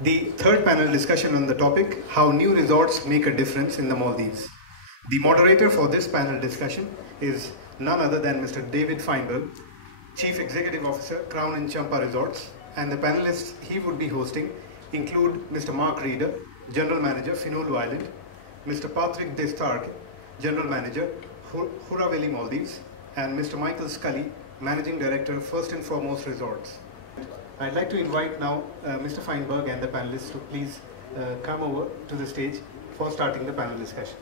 The third panel discussion on the topic, how new resorts make a difference in the Maldives. The moderator for this panel discussion is none other than Mr. David Feinberg, Chief Executive Officer, Crown and Champa Resorts, and the panelists he would be hosting include Mr. Mark Reeder, General Manager, Finolu Island, Mr. Patrick Destarg, General Manager, Huraveli Maldives, and Mr. Michael Scully, Managing Director, First and Foremost Resorts. I'd like to invite now Mr. Feinberg and the panelists to please come over to the stage for starting the panel discussion.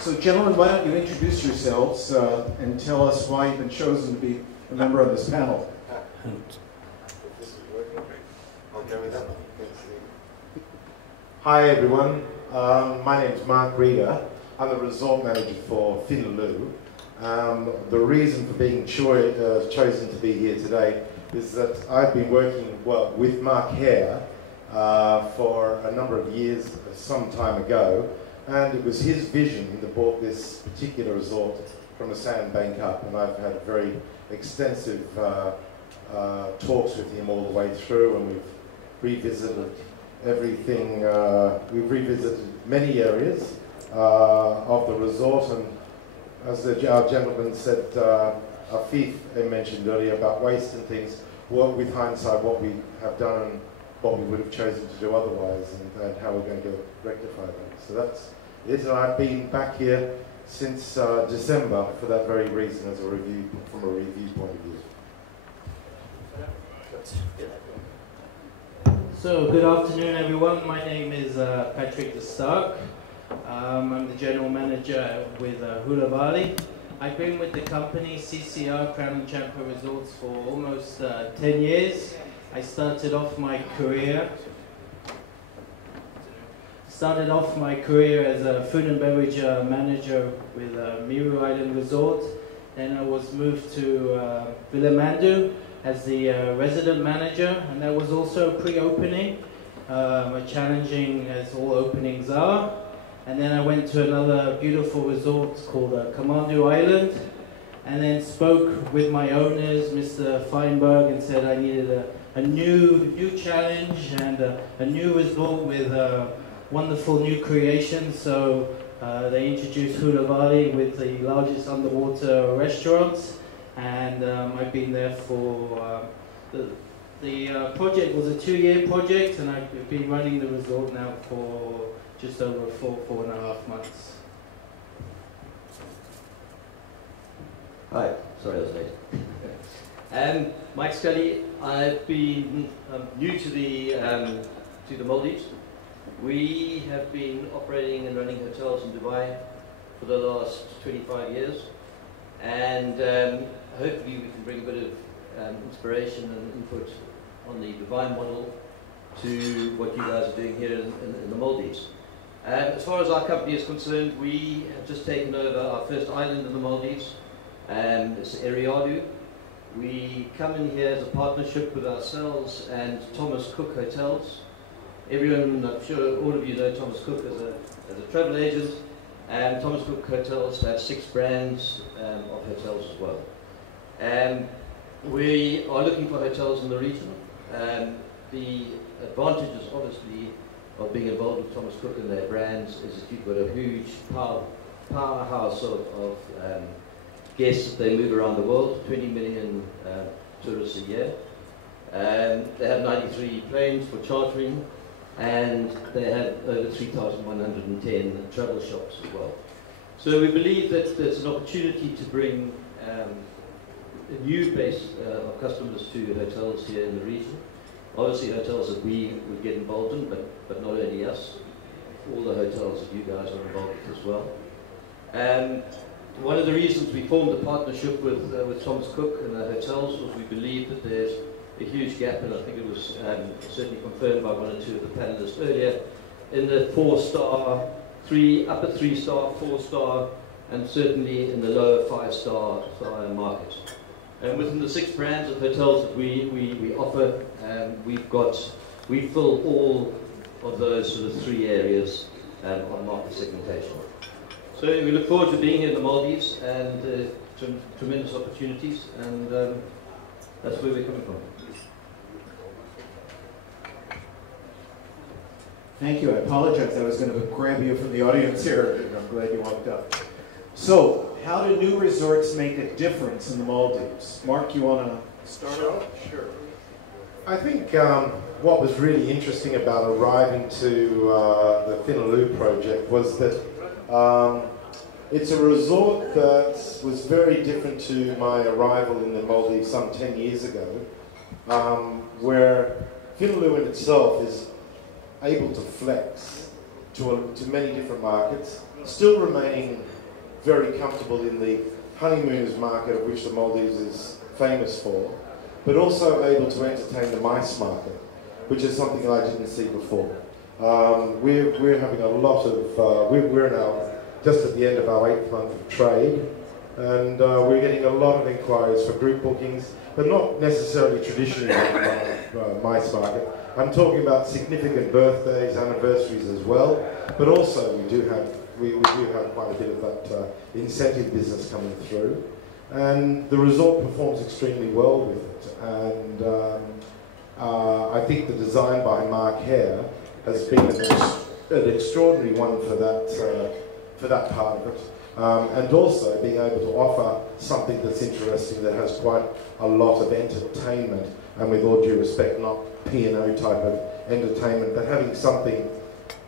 So gentlemen, why don't you introduce yourselves and tell us why you've been chosen to be a member of this panel. Hi everyone, my name is Mark Reeder. I'm a resort manager for Finolu. The reason for being chosen to be here today is that I've been working with Mark Hare for a number of years, some time ago, and it was his vision that brought this particular resort from a sandbank up, and I've had very extensive talks with him all the way through, and we've revisited everything. We've revisited many areas of the resort, and as our gentleman said, Afif mentioned earlier about waste and things, well, with hindsight, what we have done and what we would have chosen to do otherwise, and how we're going to rectify that. So that's it, and I've been back here since December for that very reason, as a review, from a review point of view. So, good afternoon everyone, my name is Patrick Destarg. I'm the General Manager with Huraveli. I've been with the company CCR, Crown and Champa Resorts, for almost 10 years. I started off my career as a food and beverage manager with Miru Island Resort. Then I was moved to Villamandu as the resident manager, and that was also pre-opening, challenging as all openings are. And then I went to another beautiful resort called Kamandu Island, and then spoke with my owners, Mr. Feinberg, and said I needed a new challenge and a new resort with wonderful new creations. So they introduced Huraveli with the largest underwater restaurants, and I've been there for the project was a 2-year project, and I've been running the resort now for just over 4.5 months. Hi, sorry I was late. Mike Scully. I've been new to the Maldives. We have been operating and running hotels in Dubai for the last 25 years, and hopefully we can bring a bit of inspiration and input on the Dubai model to what you guys are doing here in the Maldives. As far as our company is concerned, we have just taken over our first island in the Maldives, and it's Eriadu. We come in here as a partnership with ourselves and Thomas Cook Hotels. Everyone, I'm sure all of you know Thomas Cook as a travel agent, and Thomas Cook Hotels have 6 brands of hotels as well. We are looking for hotels in the region. The advantages, obviously, of being involved with Thomas Cook and their brands is that you've got a huge powerhouse of guests that they move around the world, 20 million tourists a year. They have 93 planes for chartering, and they have over 3,110 travel shops as well. So we believe that there's an opportunity to bring a new base of customers to hotels here in the region. Obviously hotels that we would get involved in, but not only us, all the hotels that you guys are involved with as well. One of the reasons we formed a partnership with Thomas Cook and the hotels was we believe that there's a huge gap, and I think it was certainly confirmed by 1 or 2 of the panelists earlier, in the 4-star, upper 3-star, 4-star, and certainly in the lower 5-star market. And within the 6 brands of hotels that we offer, we fill all of those sort of 3 areas on market segmentation. So we look forward to being here in the Maldives and tremendous opportunities, and that's where we're coming from. Thank you. I apologize. I was going to grab you from the audience here, and I'm glad you walked up. So, how do new resorts make a difference in the Maldives? Mark, you want to start off? Sure. I think what was really interesting about arriving to the Finaloo project was that it's a resort that was very different to my arrival in the Maldives some 10 years ago, where Finaloo in itself is able to flex to many different markets, still remaining very comfortable in the honeymooners market of which the Maldives is famous for, but also able to entertain the MICE market, which is something that I didn't see before. We're having a lot of, we're now just at the end of our 8th month of trade, and we're getting a lot of inquiries for group bookings, but not necessarily traditionally MICE market. I'm talking about significant birthdays, anniversaries as well, but also we do have quite a bit of that incentive business coming through, and the resort performs extremely well with it. And I think the design by Mark Hare has been an extraordinary one for that part of it, and also being able to offer something that's interesting that has quite a lot of entertainment, and with all due respect, not P&O type of entertainment, but having something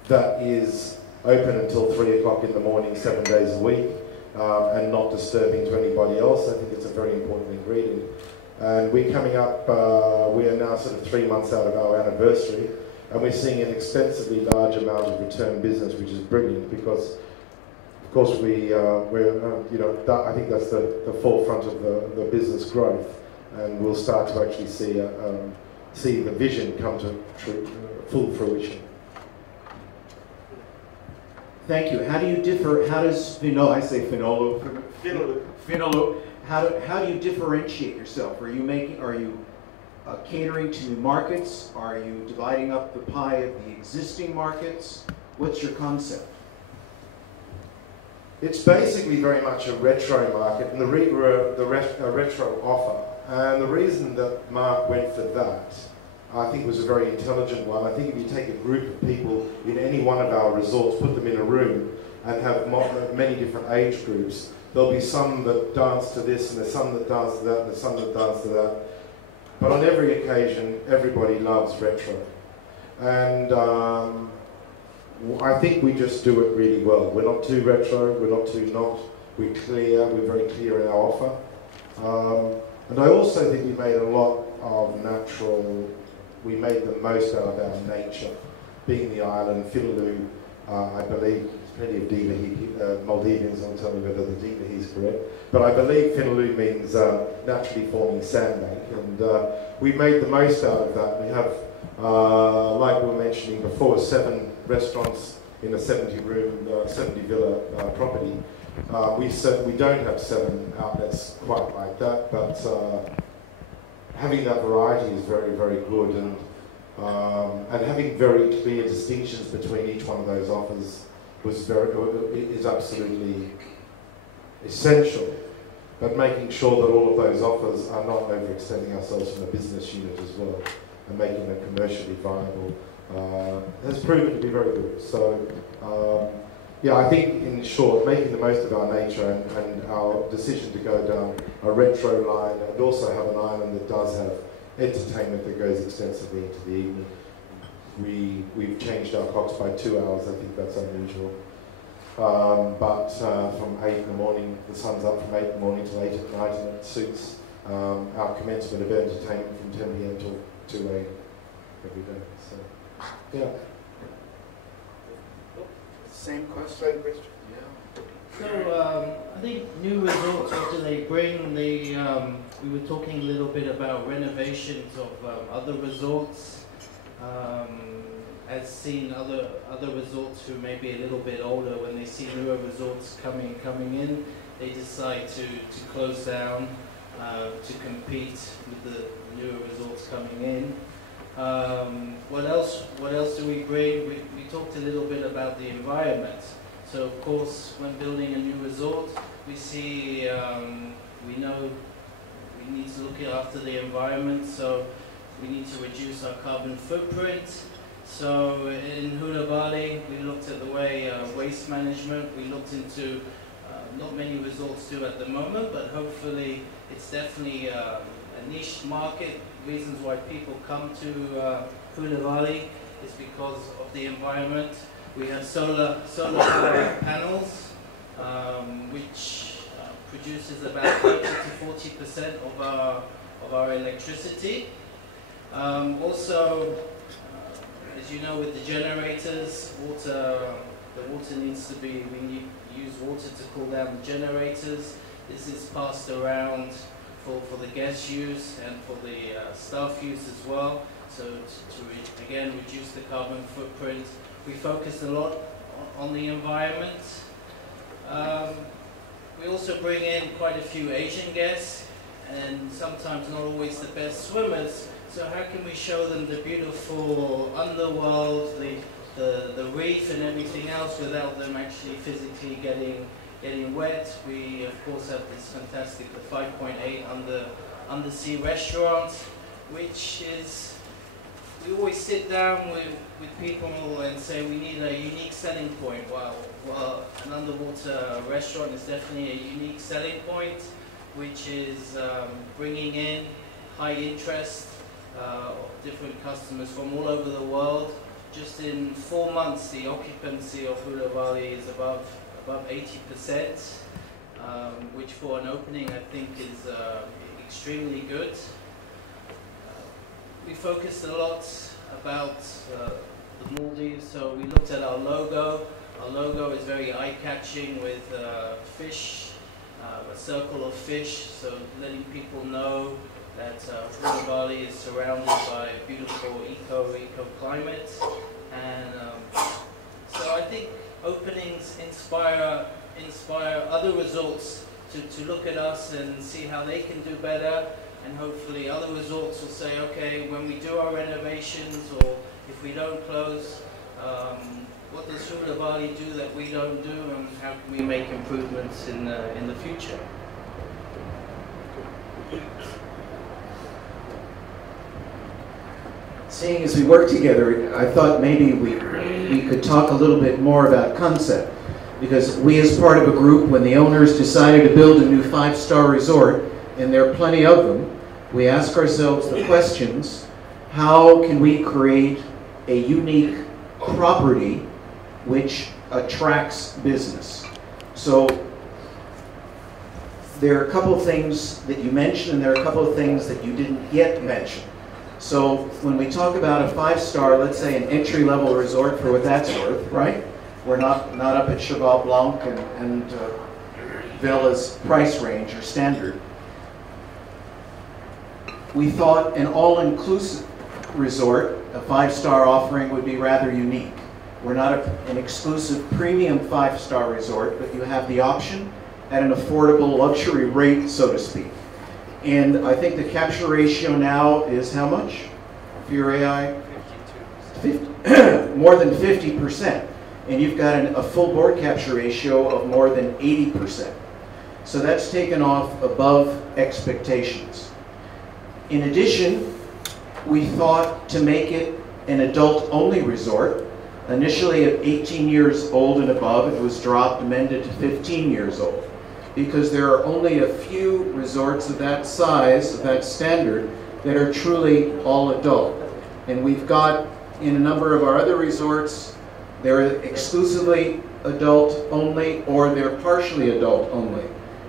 that is open until 3 o'clock in the morning, 7 days a week, and not disturbing to anybody else. I think it's a very important ingredient. And we're coming up, we are now sort of 3 months out of our anniversary, and we're seeing an extensively large amount of return business, which is brilliant because, of course, I think that's the forefront of the business growth, and we'll start to actually see the vision come to full fruition. Thank you. How do you differ? How does Finaloo? How do you differentiate yourself? Are you catering to new markets? Are you dividing up the pie of the existing markets? What's your concept? It's basically very much a retro market, and a retro offer. And the reason that Mark went for that, I think, was a very intelligent one. I think if you take a group of people in any one of our resorts, put them in a room, and have many different age groups, there'll be some that dance to this, and there's some that dance to that, and there's some that dance to that. But on every occasion, everybody loves retro. And I think we just do it really well. We're not too retro, we're not too not. We're clear, we're very clear in our offer. And I also think we made a lot of we made the most out of our nature. Being the island, Finaloo, I believe, there's plenty of Maldivians will tell me whether the Divahi is correct, but I believe Finaloo means naturally forming sandbank, and we made the most out of that. We have, like we were mentioning before, 7 restaurants in a 70-room, 70-villa property. We don't have 7 outlets quite like that, but having that variety is very, very good, and having very clear distinctions between each one of those offers is absolutely essential. But making sure that all of those offers are not overextending ourselves from a business unit as well, and making them commercially viable has proven to be very good. So. Yeah, I think, in short, making the most of our nature and our decision to go down a retro line, and also have an island that does have entertainment that goes extensively into the evening. We've changed our clocks by 2 hours. I think that's unusual. But from 8 in the morning, the sun's up from 8 in the morning till 8 at night, and it suits our commencement of entertainment from 10 p.m. till 2 a.m. every day. So, yeah. Same question. Yeah. So I think new resorts, what do they bring? We were talking a little bit about renovations of other resorts. I've seen other resorts who may be a little bit older, when they see newer resorts coming in, they decide to close down to compete with the newer resorts coming in. What else do we bring? We talked a little bit about the environment. So of course, when building a new resort, we see we know we need to look after the environment, so we need to reduce our carbon footprint. So in Hula Bali, we looked at the way waste management, we looked into not many resorts do at the moment, but hopefully it's definitely a niche market. Reasons why people come to Hula Bali is because of the environment. We have solar power panels, which produces about 30 to 40% of our electricity. Also, as you know, with the generators, the water needs to be, we use water to cool down the generators. This is passed around for the guest use and for the staff use as well. So to again, reduce the carbon footprint. We focused a lot on the environment. We also bring in quite a few Asian guests, and sometimes not always the best swimmers. So how can we show them the beautiful underworld, the reef and everything else without them actually physically getting wet? We of course have this fantastic, the 5.8 undersea restaurant, which is, we always sit down with people and say we need a unique selling point. Well, an underwater restaurant is definitely a unique selling point, which is bringing in high interest different customers from all over the world. Just in 4 months, the occupancy of Hula Bali is above 80%, which for an opening I think is extremely good. We focused a lot about the Maldives, so we looked at our logo. Our logo is very eye-catching with fish, a circle of fish, so letting people know that Hula Bali is surrounded by a beautiful eco climate. And so I think openings inspire other resorts to look at us and see how they can do better. And hopefully other resorts will say, okay, when we do our renovations or if we don't close, what does Hula Bali do that we don't do, and how can we make improvements in the future? Seeing as we work together, I thought maybe we could talk a little bit more about concept, because we as part of a group, when the owners decided to build a new 5-star resort, and there are plenty of them, we ask ourselves the questions: how can we create a unique property which attracts business? So there are a couple of things that you mentioned, and there are a couple of things that you didn't yet mention. So when we talk about a 5-star, let's say an entry-level resort for what that's worth, right? We're not up at Cheval Blanc and Villa's price range or standard. We thought an all-inclusive resort, a 5-star offering, would be rather unique. We're not an exclusive premium 5-star resort, but you have the option at an affordable luxury rate, so to speak. And I think the capture ratio now is how much for your AI? 52%. More than 50%. And you've got a full board capture ratio of more than 80%. So that's taken off above expectations. In addition, we thought to make it an adult-only resort. Initially at 18 years old and above, it was dropped, amended to 15 years old, because there are only a few resorts of that size, of that standard, that are truly all adult. And we've got, in a number of our other resorts, they're exclusively adult only, or they're partially adult only.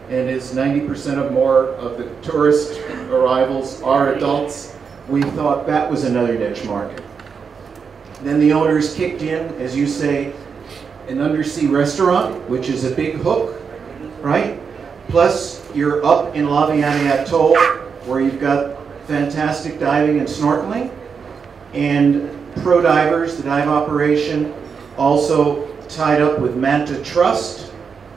And as 90% or more of the tourist arrivals are adults, we thought that was another niche market. Then the owners kicked in, as you say, an undersea restaurant, which is a big hook, right? Plus, you're up in Laviani Atoll, where you've got fantastic diving and snorkeling. And Pro Divers, the dive operation, also tied up with Manta Trust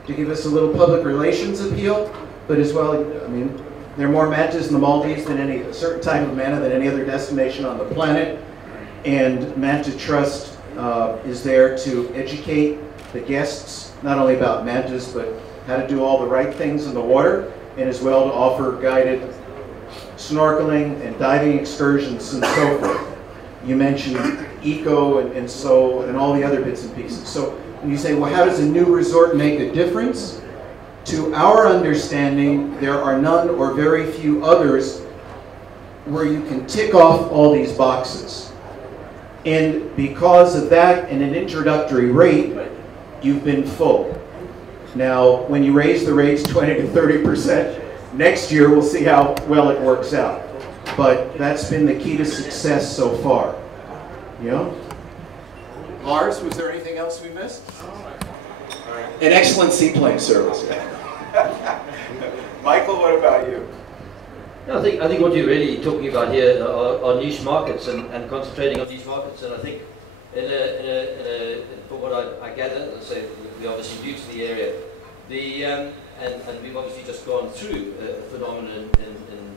to give us a little public relations appeal, but as well, I mean, there are more mantas in the Maldives than a certain type of manta than any other destination on the planet. And Manta Trust is there to educate the guests, not only about mantas, but how to do all the right things in the water, and as well to offer guided snorkeling and diving excursions and so forth. You mentioned eco and all the other bits and pieces. So when you say, well, how does a new resort make a difference? To our understanding, there are none or very few others where you can tick off all these boxes. And because of that and an introductory rate, you've been full. Now, when you raise the rates 20 to 30%, next year we'll see how well it works out. But that's been the key to success so far. You know? Lars, was there anything else we missed? An excellent seaplane service. Michael, what about you? I think what you're really talking about here are niche markets and concentrating on niche markets. And I think, from what I gather, let's say we're obviously new to the area, and we've obviously just gone through a phenomenon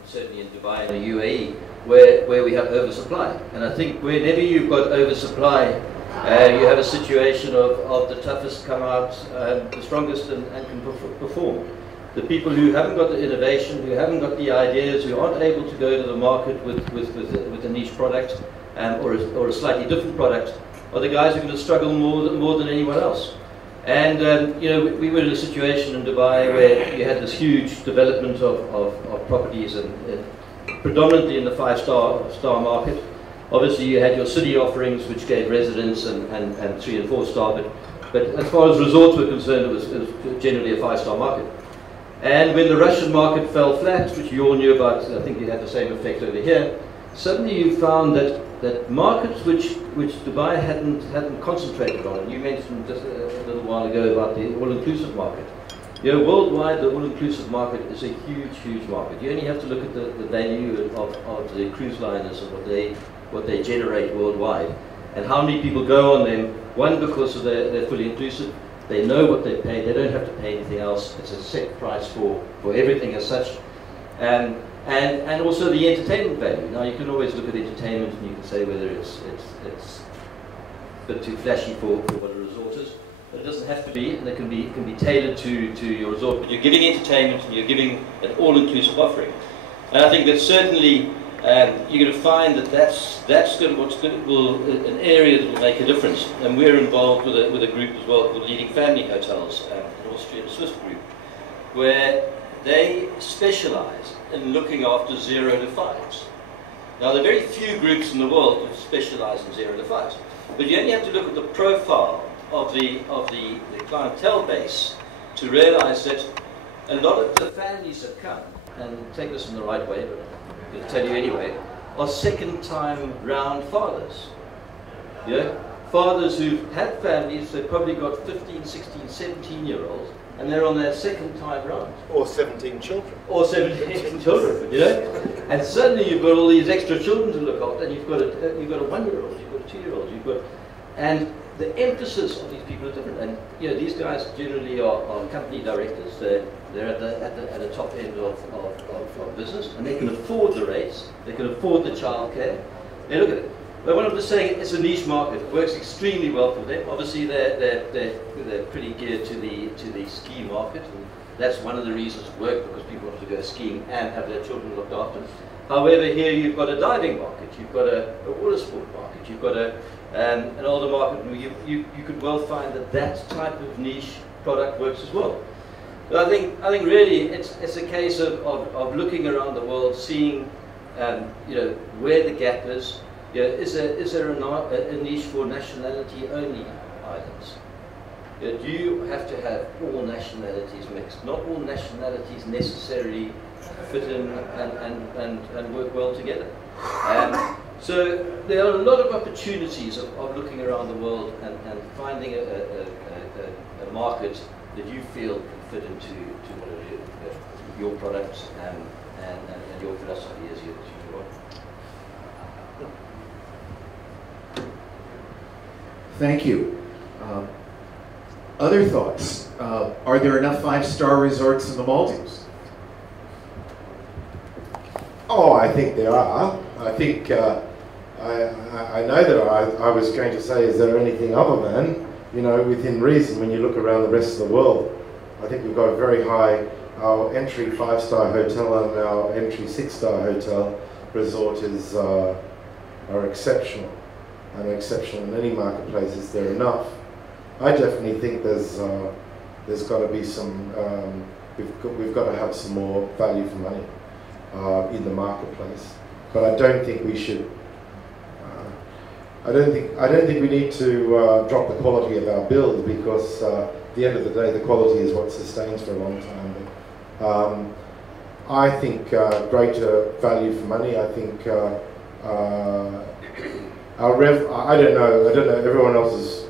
certainly in Dubai and the UAE where we have oversupply. And I think whenever you've got oversupply, you have a situation of the toughest come out the strongest and can perform. The people who haven't got the innovation, who haven't got the ideas, who aren't able to go to the market with a niche product or a slightly different product, are the guys who are going to struggle more than anyone else. And you know, we were in a situation in Dubai where you had this huge development of properties, and predominantly in the five-star market. Obviously, you had your city offerings, which gave residents and 3- and 4-star, but as far as resorts were concerned, it was generally a 5-star market. And when the Russian market fell flat, which you all knew about, I think it had the same effect over here, suddenly you found that markets which Dubai hadn't concentrated on, and you mentioned just a little while ago about the all-inclusive market. You know, worldwide, the all-inclusive market is a huge, huge market. You only have to look at the value of the cruise liners and what they generate worldwide, and how many people go on them. One, because of they're fully inclusive. They know what they pay. They don't have to pay anything else. It's a set price for everything as such. And also the entertainment value. Now you can always look at entertainment and you can say whether it's a bit too flashy for what a resort is. But it doesn't have to be, and it can be tailored to your resort. But you're giving entertainment and you're giving an all-inclusive offering. And I think that certainly you're going to find that's an area that will make a difference. And we're involved with a group as well called Leading Family Hotels, an Austrian Swiss group, where they specialize in looking after 0 to 5s. Now, there are very few groups in the world that specialize in 0 to 5s, but you only have to look at the profile of the clientele base to realize that a lot of the families that come, and take this in the right way, but I'll tell you anyway, are second-time round fathers. Yeah? Fathers who've had families, they've probably got 15, 16, 17-year-olds, and they're on their second time round. Or 17 children. Or 17 children, you know? And suddenly you've got all these extra children to look after, and you've got a 1-year-old, you've got a 2-year-old, and the emphasis on these people are different. And you know, these guys generally are company directors. They're at the top end of business, and they can afford the rates, they can afford the childcare. Now look at it. But what I'm just saying, it's a niche market. It works extremely well for them. Obviously, they're pretty geared to the ski market, and that's one of the reasons it worked, because people want to go skiing and have their children looked after. However, here you've got a diving market, you've got a water sport market, you've got an older market, and you could well find that type of niche product works as well. But I think really it's a case of looking around the world, seeing you know, where the gap is. You know, is there a niche for nationality-only islands? You know, do you have to have all nationalities mixed? Not all nationalities necessarily fit in and work well together. So there are a lot of opportunities of looking around the world and finding a market that you feel can fit into your products and your philosophy as you go on. Thank you. Other thoughts? Are there enough 5-star resorts in the Maldives? Oh, I think there are. I think I know that I was going to say, is there anything other than, you know, within reason when you look around the rest of the world? I think we've got a very high our entry 5-star hotel and our entry 6-star hotel resort are exceptional, and exceptional in any marketplace. Is there enough? I definitely think there's got to be some. We've got to have some more value for money in the marketplace. But I don't think we should. I don't think we need to drop the quality of our build, because at the end of the day, the quality is what sustains for a long time. But, I think greater value for money. I think our rev. I don't know everyone else's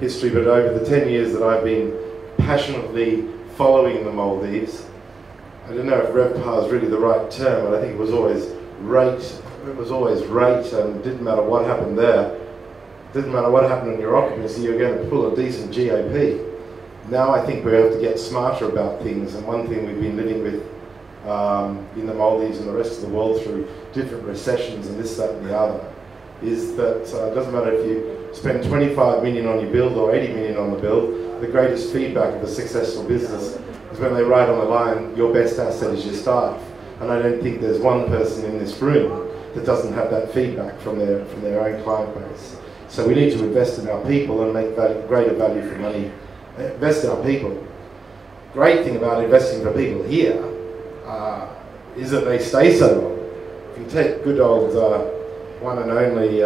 history, but over the 10 years that I've been passionately following the Maldives, I don't know if RevPAR is really the right term, but I think it was always rate. It was always rate, and it didn't matter what happened there. It didn't matter what happened in your occupancy, you're going to pull a decent GAP. Now I think we have to get smarter about things, and one thing we've been living with in the Maldives and the rest of the world through different recessions and this, that and the other, is that it doesn't matter if you spend 25 million on your build or 80 million on the build, the greatest feedback of a successful business is when they write on the line, your best asset is your staff. And I don't think there's one person in this room that doesn't have that feedback from their own client base. So we need to invest in our people and make greater value for money. Invest in our people. Great thing about investing for people here is that they stay so long. If you take good old one and only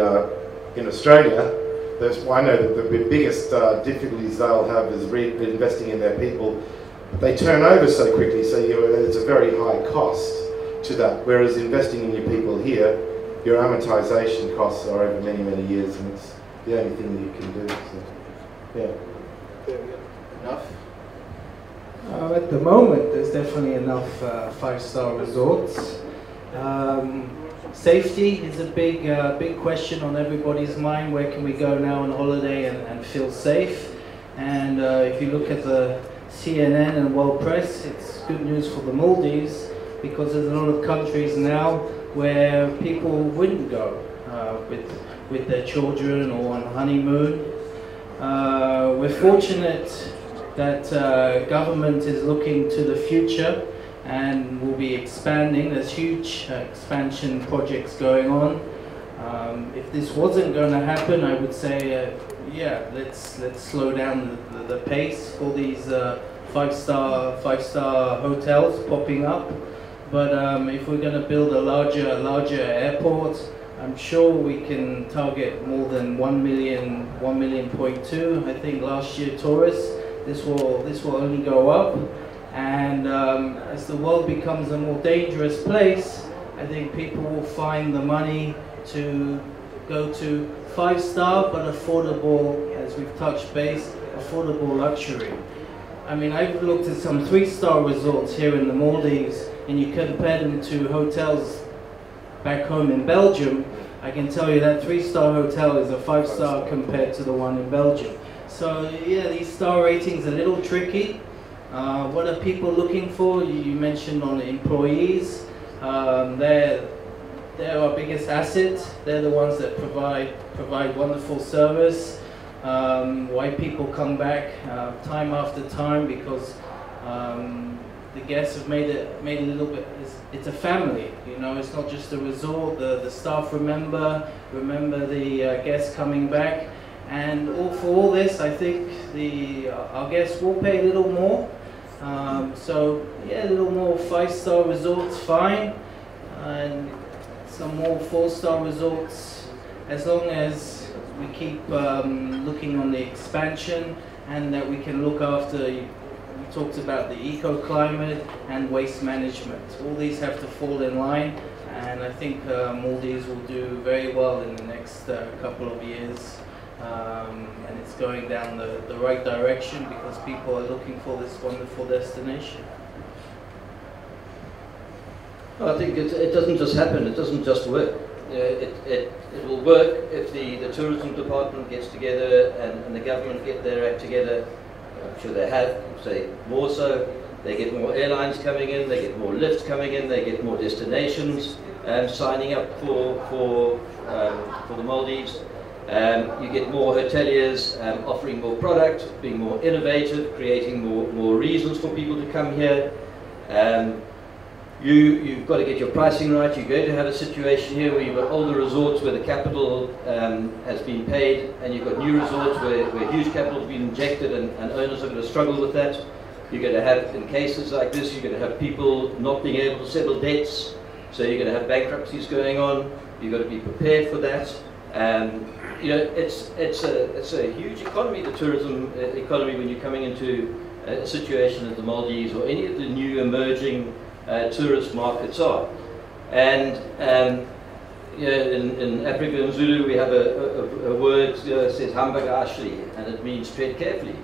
in Australia, I know that the biggest difficulties they'll have is investing in their people. But they turn over so quickly, so it's a very high cost to that. Whereas investing in your people here, your amortization costs are over many, many years, and it's the only thing that you can do. So, yeah. Enough? At the moment, there's definitely enough 5-star resorts. Safety is a big question on everybody's mind. Where can we go now on holiday and feel safe? And if you look at the CNN and World Press, it's good news for the Maldives, because there's a lot of countries now where people wouldn't go with their children or on honeymoon. We're fortunate that government is looking to the future and will be expanding. There's huge expansion projects going on. If this wasn't going to happen, I would say, yeah, let's slow down the pace for these 5-star hotels popping up. But if we're going to build a larger airport, I'm sure we can target more than 1 million, 1.2 million. I think last year tourists. This will only go up, and as the world becomes a more dangerous place, I think people will find the money to go to 5-star but affordable, as we've touched base, affordable luxury. I mean, I've looked at some 3-star resorts here in the Maldives, and you compare them to hotels back home in Belgium. I can tell you that 3-star hotel is a 5-star compared to the one in Belgium. So yeah, these star ratings are a little tricky. What are people looking for? You mentioned on employees. They're our biggest asset. They're the ones that provide wonderful service. Why people come back time after time, because the guests have made it a little bit. It's a family, you know. It's not just a resort. The staff remember the guests coming back. And for all this, I think our guests will pay a little more. So yeah, a little more 5-star resorts, fine, and some more 4-star resorts, as long as we keep looking on the expansion, and that we can look after. We talked about the eco-climate and waste management. All these have to fall in line, and I think Maldives will do very well in the next couple of years. And it's going down the right direction, because people are looking for this wonderful destination. Well, I think it doesn't just happen, it doesn't just work. It will work if the tourism department gets together and the government get their act together. I'm sure they have, say more so. They get more airlines coming in, they get more lifts coming in, they get more destinations signing up for the Maldives. You get more hoteliers offering more product, being more innovative, creating more reasons for people to come here. You've got to get your pricing right. You're going to have a situation here where you've got older resorts where the capital has been paid, and you've got new resorts where huge capital has been injected, and owners are going to struggle with that. You're going to have, in cases like this, you're going to have people not being able to settle debts, so you're going to have bankruptcies going on. You've got to be prepared for that. You know, it's a huge economy, the tourism economy, when you're coming into a situation at the Maldives or any of the new emerging tourist markets are. And you know, in Africa and Zulu we have a word that says hamburger ashli, and it means tread carefully.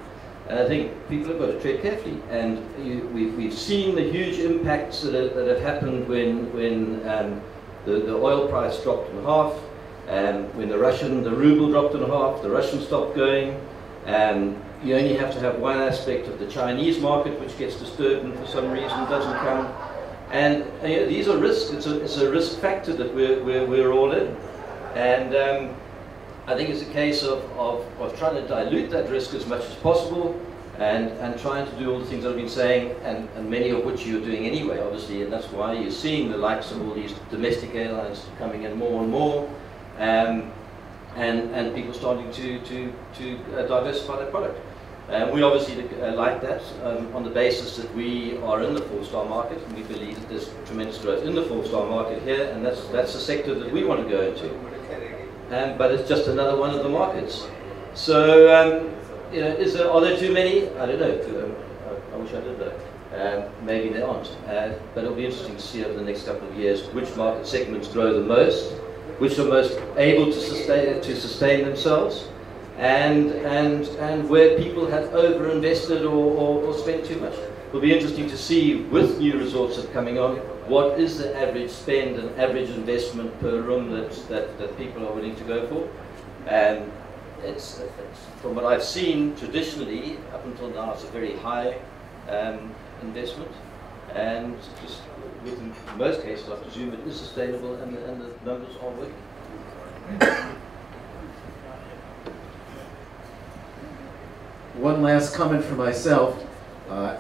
And I think people have got to tread carefully. And we've seen the huge impacts that have happened when the oil price dropped in half, when the ruble dropped in half, the Russian stopped going. You only have to have one aspect of the Chinese market which gets disturbed and for some reason doesn't come. And you know, these are risks. It's a risk factor that we're all in. And I think it's a case of trying to dilute that risk as much as possible, and trying to do all the things that I've been saying, and many of which you're doing anyway, obviously, and that's why you're seeing the likes of all these domestic airlines coming in more and more, and people starting to diversify their product. We obviously like that on the basis that we are in the 4-star market, and we believe that there's tremendous growth in the 4-star market here, and that's a sector that we want to go into. But it's just another one of the markets. So, you know, are there too many? I don't know. I wish I did know. Maybe there aren't. But it'll be interesting to see over the next couple of years which market segments grow the most, which are most able to sustain themselves, and where people have over-invested or spent too much. It'll be interesting to see, with new resorts that are coming on, what is the average spend and average investment per room that people are willing to go for. It's from what I've seen traditionally up until now, it's a very high investment, and just in most cases I presume it is sustainable, and the numbers are working. One last comment for myself.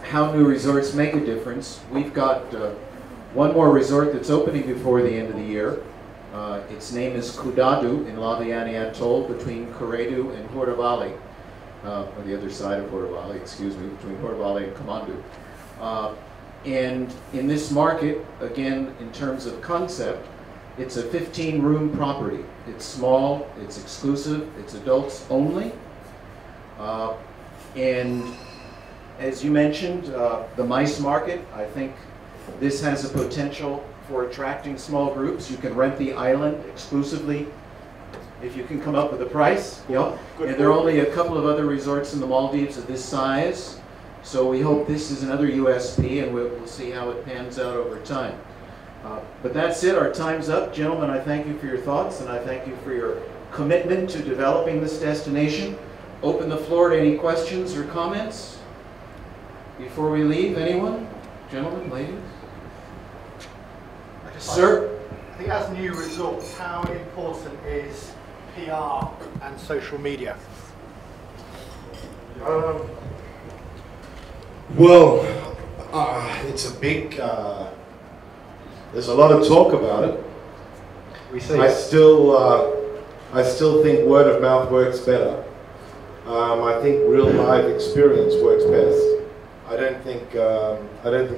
How new resorts make a difference. We've got one more resort that's opening before the end of the year. Its name is Kudadu in Laviani Atoll, between Koredu and Hortavali, or the other side of Hortavali, excuse me, between Hortavali and Kamandu. And in this market, again, in terms of concept, it's a 15-room property. It's small, it's exclusive, it's adults only. And as you mentioned, the MICE market, I think this has a potential for attracting small groups. You can rent the island exclusively if you can come up with a price. Yep. And there are only a couple of other resorts in the Maldives of this size. So we hope this is another USP, and we'll see how it pans out over time. But that's it. Our time's up. Gentlemen, I thank you for your thoughts, and I thank you for your commitment to developing this destination. Open the floor to any questions or comments before we leave. Anyone? Gentlemen, ladies? Sir? I think as new resorts, how important is PR and social media? Well, it's a big, there's a lot of talk about it. We see. I still think word of mouth works better. I think real live experience works best. I don't think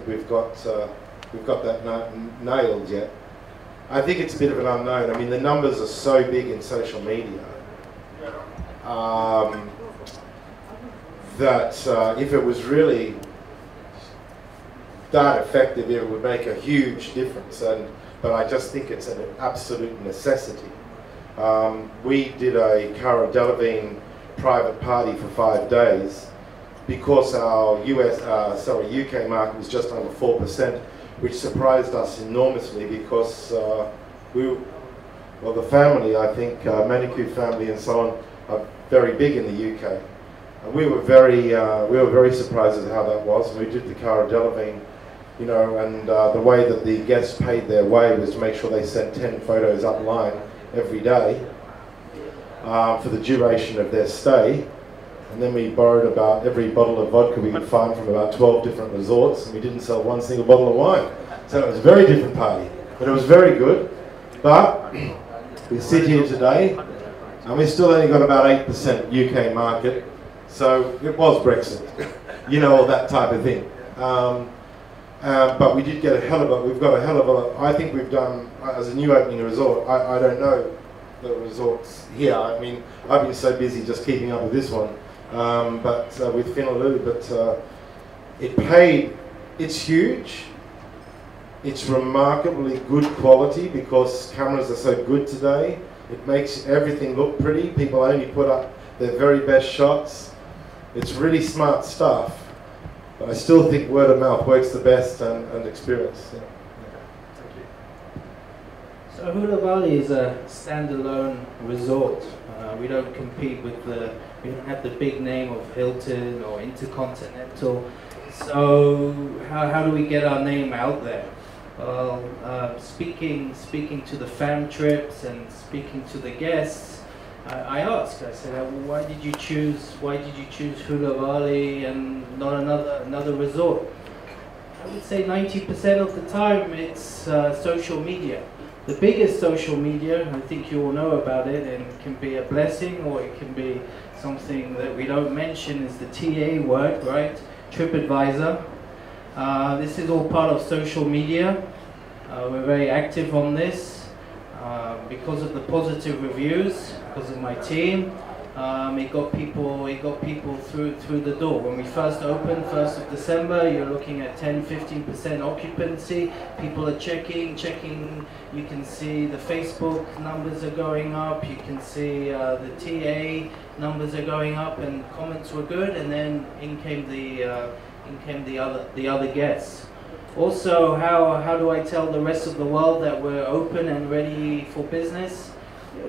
we've got that nailed yet. I think it's a bit of an unknown. I mean, the numbers are so big in social media that if it was really that effective, it would make a huge difference. But I just think it's an absolute necessity. We did a Cara Delevingne private party for 5 days because our UK market was just under 4%, which surprised us enormously because the family, I think, Manikou family and so on, are very big in the UK. And we were very surprised at how that was. And we did the Cara Delevingne, you know, and the way that the guests paid their way was to make sure they sent 10 photos online every day for the duration of their stay. And then we borrowed about every bottle of vodka we could find from about 12 different resorts, and we didn't sell one single bottle of wine. So it was a very different party, but it was very good. But we sit here today, and we've still only got about 8% UK market, so it was Brexit, you know, all that type of thing. But we did get we've got a hell of a, I think we've done, as a new opening resort, I don't know the resorts here. I mean, I've been so busy just keeping up with this one, with Finaloo, but it's huge. It's remarkably good quality because cameras are so good today. It makes everything look pretty. People only put up their very best shots. It's really smart stuff. But I still think word of mouth works the best and experience. Yeah. Thank you. So Hula Valley is a standalone resort. We don't compete with we don't have the big name of Hilton or Intercontinental. So how do we get our name out there? Well, speaking to the fam trips and speaking to the guests, I asked. I said, well, why did you choose Hula Valley and not another resort? I would say 90% of the time it's social media. The biggest social media, I think you all know about it, and it can be a blessing or it can be something that we don't mention, is the TA word, right? TripAdvisor. This is all part of social media. We're very active on this because of the positive reviews, because of my team. It got people through the door. When we first opened, 1st of December, you're looking at 10-15% occupancy. People are checking. You can see the Facebook numbers are going up. You can see the TA numbers are going up, and comments were good. And then in came the other guests. Also, how do I tell the rest of the world that we're open and ready for business?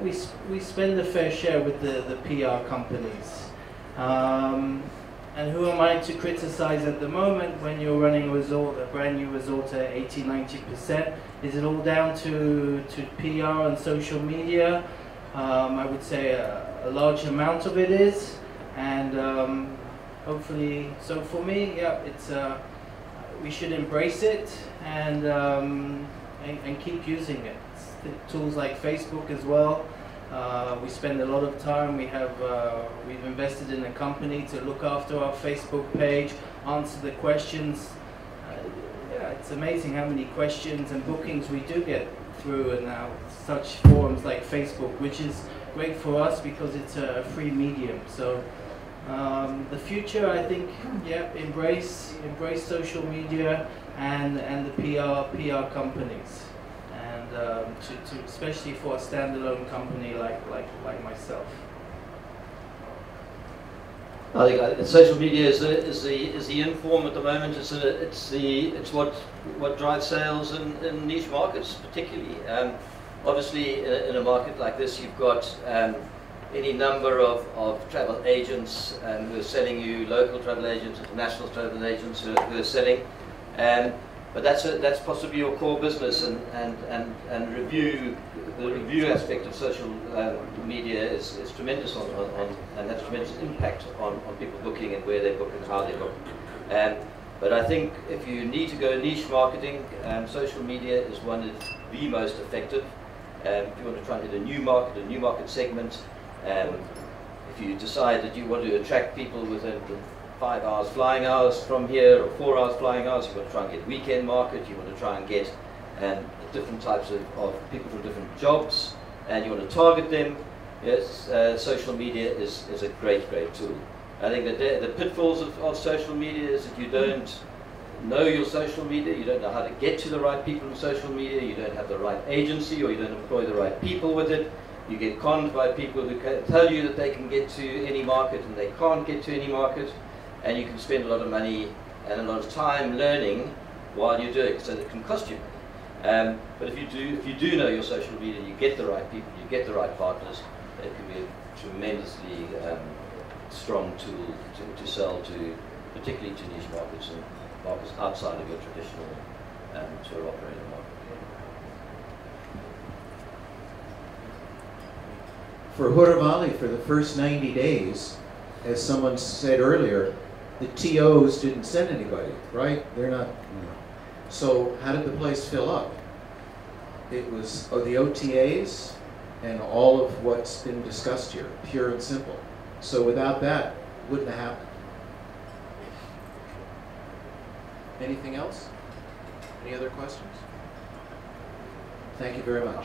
We spend a fair share with the PR companies. And who am I to criticize at the moment when you're running a brand new resort at 80-90%? Is it all down to PR and social media? I would say a large amount of it is, and hopefully, so for me, yeah, it's we should embrace it and keep using it. Tools like Facebook as well. We spend a lot of time. We've invested in a company to look after our Facebook page, answer the questions. Yeah, it's amazing how many questions and bookings we do get through, and now such forums like Facebook, which is great for us because it's a free medium. So the future, I think, yeah, embrace social media and the PR companies. To especially for a standalone company like myself. I think social media is the inform at the moment. It's what drives sales in niche markets, particularly. Obviously, in a market like this, you've got any number of travel agents who are selling you, local travel agents, international travel agents who are selling. But that's possibly your core business, and the review aspect of social media is tremendous and has tremendous impact on people booking and where they book and how they book. But I think if you need to go niche marketing, social media is one of the most effective. If you want to try and hit a new market segment, if you decide that you want to attract people within 5 hours flying hours from here, or 4 hours flying hours, you want to try and get weekend market, you want to try and get different types of people from different jobs, and you want to target them, yes, social media is a great tool. I think that the pitfalls of social media is that you don't know your social media, you don't know how to get to the right people in social media, you don't have the right agency, or you don't employ the right people with it. You get conned by people who tell you that they can get to any market and they can't get to any market. And you can spend a lot of money and a lot of time learning while you're doing it, so it can cost you money. But if you do know your social media, you get the right people, you get the right partners, it can be a tremendously strong tool to sell to, particularly to niche markets and markets outside of your traditional tour operator market. For Hura Valley, for the first 90 days, as someone said earlier, the TOs didn't send anybody, right? They're not, So how did the place fill up? It was the OTAs and all of what's been discussed here, pure and simple. So without that, it wouldn't have happened. Anything else? Any other questions? Thank you very much.